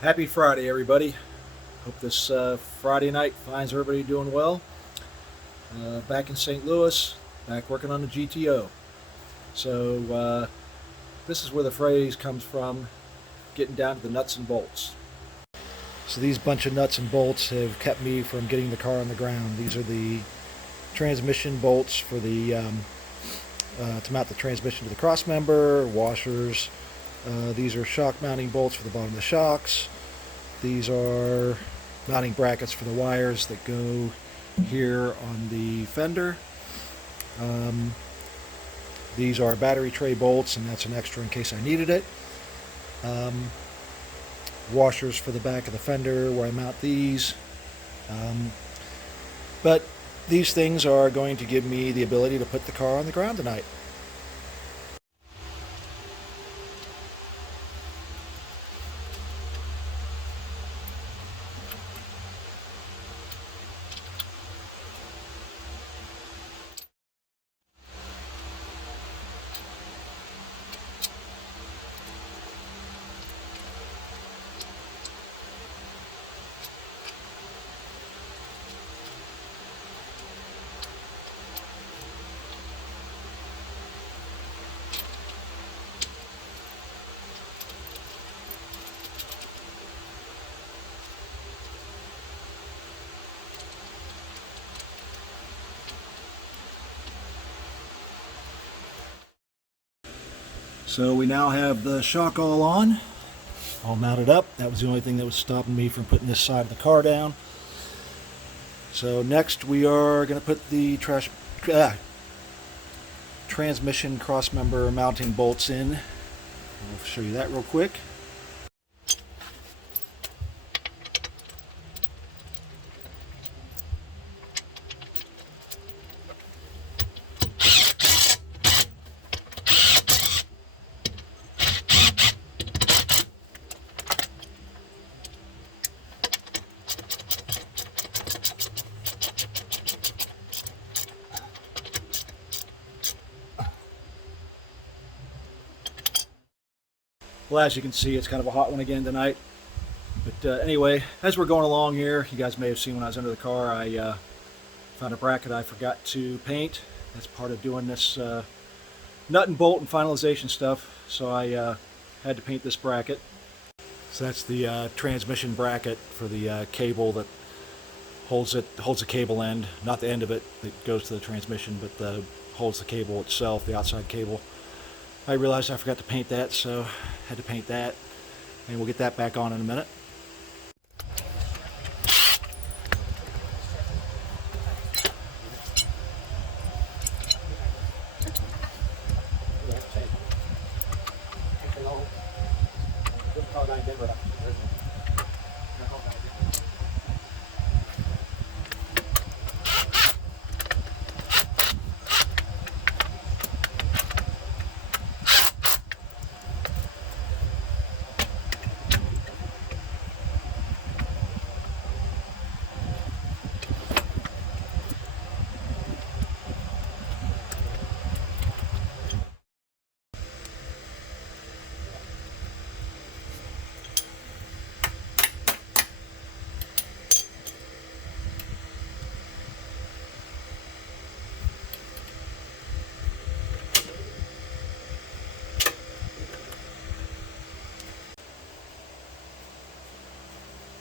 Happy Friday, everybody. Hope this Friday night finds everybody doing well. Back in St. Louis, back working on the GTO. So, this is where the phrase comes from, getting down to the nuts and bolts. So, these bunch of nuts and bolts have kept me from getting the car on the ground. These are the transmission bolts for to mount the transmission to the cross member, washers. These are shock mounting bolts for the bottom of the shocks. These are mounting brackets for the wires that go here on the fender. Um, these are battery tray bolts, and that's an extra in case I needed it. Um, Washers for the back of the fender where I mount these. Um, but these things are going to give me the ability to put the car on the ground tonight. So we now have the shock all on, all mounted up. That was the only thing that was stopping me from putting this side of the car down. So next we are going to put the transmission cross member mounting bolts in. I'll show you that real quick. Well, as you can see, it's kind of a hot one again tonight. But anyway, as we're going along here, you guys may have seen when I was under the car, I found a bracket I forgot to paint. That's part of doing this nut and bolt and finalization stuff. So I had to paint this bracket. So that's the transmission bracket for the cable that holds the cable end, not the end of it that goes to the transmission, but holds the cable itself, the outside cable. I realized I forgot to paint that, so I had to paint that, and we'll get that back on in a minute.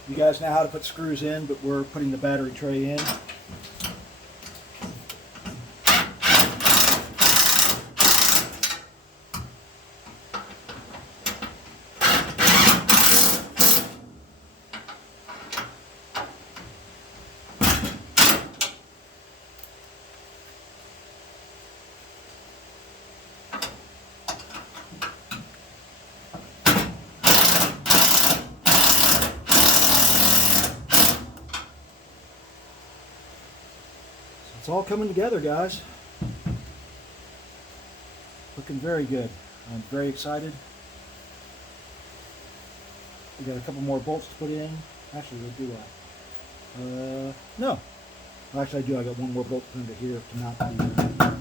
You guys know how to put screws in, but we're putting the battery tray in. It's all coming together, guys. Looking very good. I'm very excited. We got a couple more bolts to put in. Actually, what do I? No. Actually, I do. I got one more bolt under here to mount the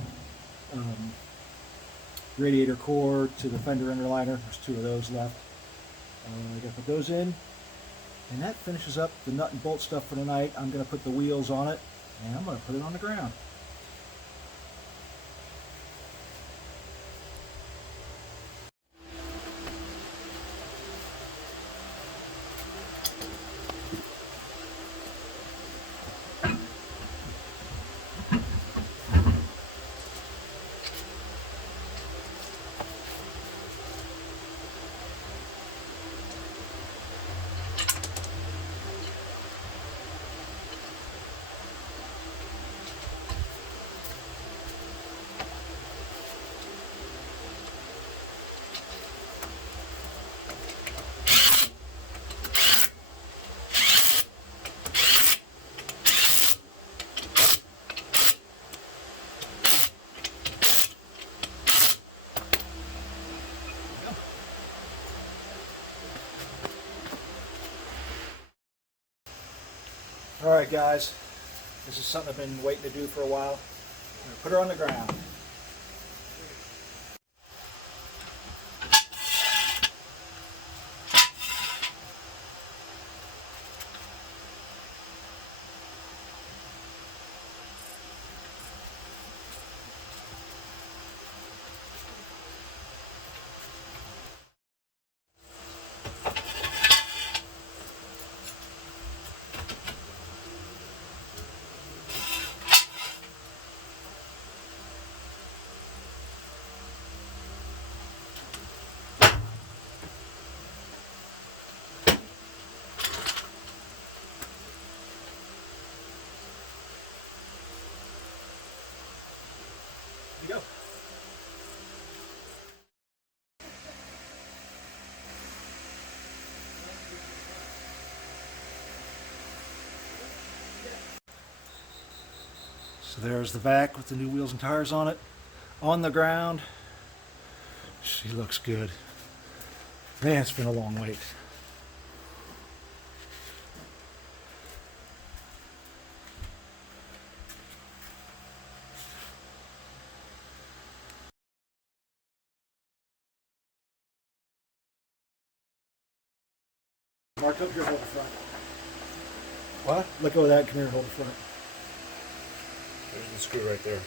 radiator core to the fender underliner. There's two of those left. I got to put those in. And that finishes up the nut and bolt stuff for tonight. I'm going to put the wheels on it, and I'm going to put it on the ground. Alright guys, this is something I've been waiting to do for a while. I'm going to put her on the ground. Here we go. So there's the back with the new wheels and tires on it. On the ground. She looks good. Man, it's been a long wait. Mark, up here, hold the front. What? Let go of that, come here and hold the front. There's the screw right there.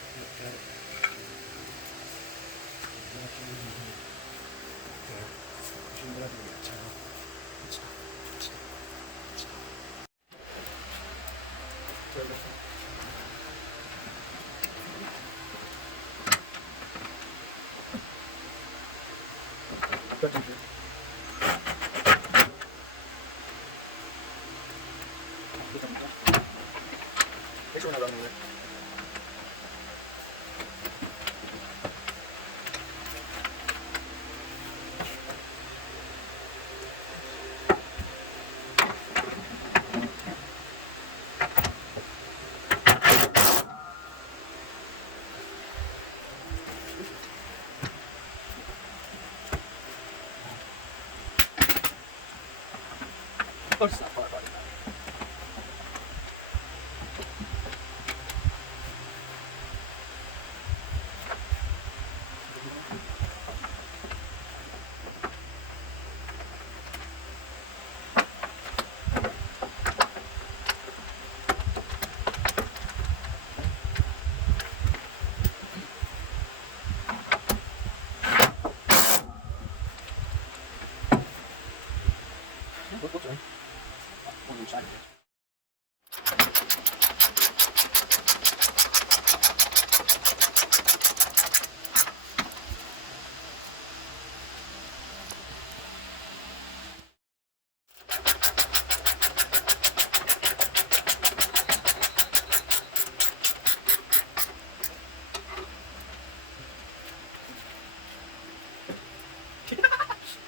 Make sure we're not running with it. Oh, it's not far about it. What's right? One inside of it.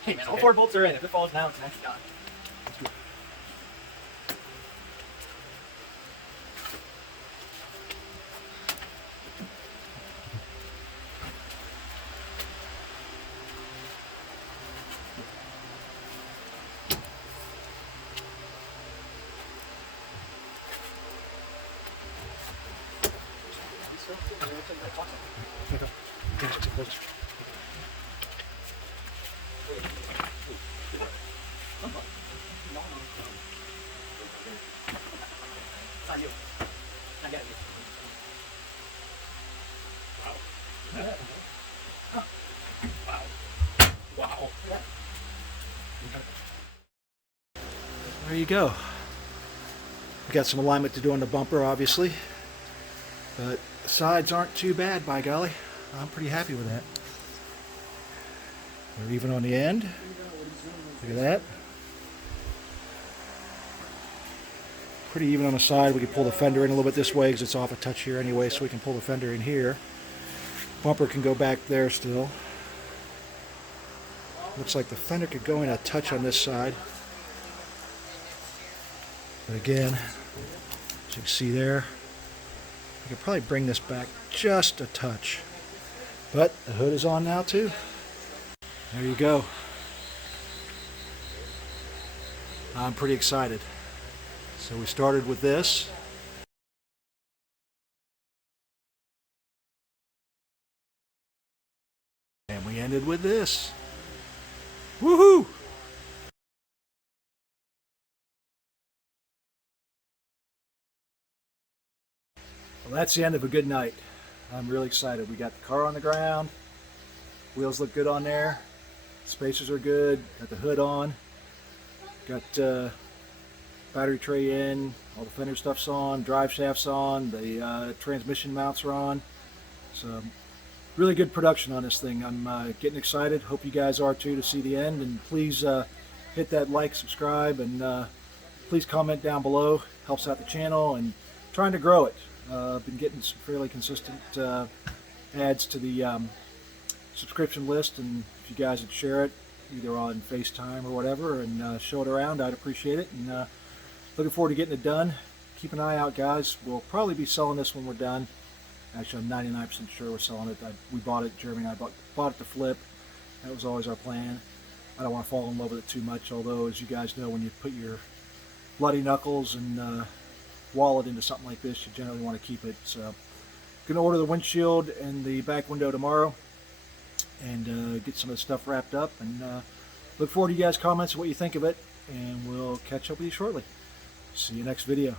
Hey man, all 4 bolts are in. If it falls down, it's actually done. there you go. We got some alignment to do on the bumper, obviously, but the sides aren't too bad, by golly. I'm pretty happy with that. They're even on the end. Look at that. Pretty even on the side. We can pull the fender in a little bit this way because it's off a touch here anyway, so we can pull the fender in here. Bumper can go back there still. Looks like the fender could go in a touch on this side. But again, as you can see there, I could probably bring this back just a touch. But the hood is on now too. There you go. I'm pretty excited. So we started with this. And we ended with this. Woohoo! Well, that's the end of a good night. I'm really excited. We got the car on the ground. Wheels look good on there. Spacers are good. Got the hood on. Got battery tray in. All the fender stuff's on. Drive shaft's on. The transmission mounts are on. So really good production on this thing. I'm getting excited. Hope you guys are too to see the end. And please hit that like, subscribe, and please comment down below. Helps out the channel and trying to grow it. I've been getting some fairly consistent ads to the subscription list, and if you guys would share it either on FaceTime or whatever and show it around, I'd appreciate it. And looking forward to getting it done. Keep an eye out, guys. We'll probably be selling this when we're done. Actually, I'm 99% sure we're selling it. We bought it, Jeremy and I bought it to flip. That was always our plan. I don't want to fall in love with it too much, although, as you guys know, when you put your bloody knuckles and wallet into something like this, you generally want to keep it. So gonna order the windshield and the back window tomorrow and get some of the stuff wrapped up, and look forward to you guys' comments and what you think of it, and we'll catch up with you shortly. See you next video.